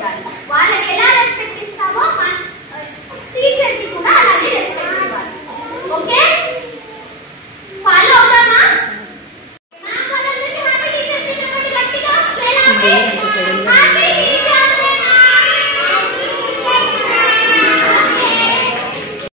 ఉండాలి. వాళ్ళకి ఎలా రెస్పెక్ట్ ఇస్తామో టీచర్ కి కూడా అలాగే రెస్పెక్ట్ ఇవ్వాలి. ఓకే, ఫాలో అవుతామా? నా వాళ్ళందరికీ హ్యాపీ టీచర్స్ డే చెప్పండి గట్టిగా.